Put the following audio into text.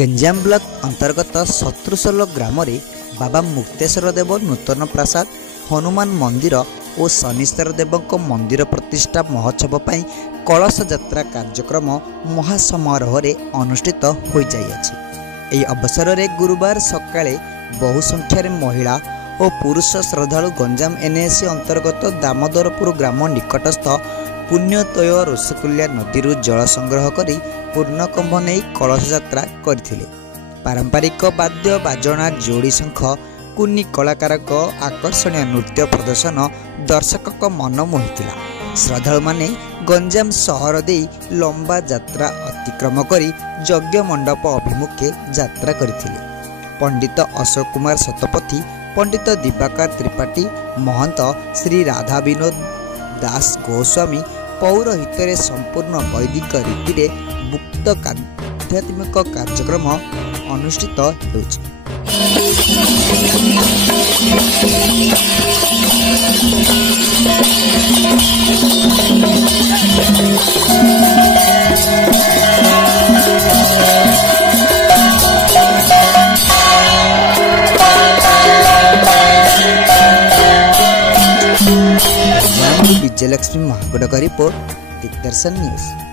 Ganjam block अंतर्गत शत्रुशल ग्राम बाबा मुक्तेश्वर देव नूतन प्रसाद हनुमान मंदिर और शनिश्वर देव मंदिर प्रतिष्ठा महोत्सव पर कलश यात्रा कार्यक्रम महासमारोह अनुष्ठित हो जाइए। अवसर में गुरुवार सकाळे बहु संख्यार महिला और पुरुष श्रद्धालु गंजाम एनएसी अंतर्गत दामोदरपुर ग्राम निकटस्थ पुण्यतोय रोषकुल्या नदी जल संग्रह कर पूर्णकुंभ नहीं कलश यात्रा करथिले। पारंपरिक वाद्य बाजना जोड़ी शंख कुन्नी कलाकार आकर्षणीय नृत्य प्रदर्शन दर्शक मन मोहिथिला। श्रद्धालु माने गंजाम सहर दे लंबा यात्रा अतिक्रम कर यज्ञ मंडप अभिमुखे यात्रा करथिले। पंडित अशोक कुमार शतपथी, पंडित दिवाकर त्रिपाठी, महंत श्री राधा विनोद दास गोस्वामी पौरोहित संपूर्ण वैदिक रीति मुक्त आध्यात्मिक कार्यक्रम अनुष्ठित होछि। विजयलक्ष्मी महागुड़ का रिपोर्ट दिग्दर्शन न्यूज।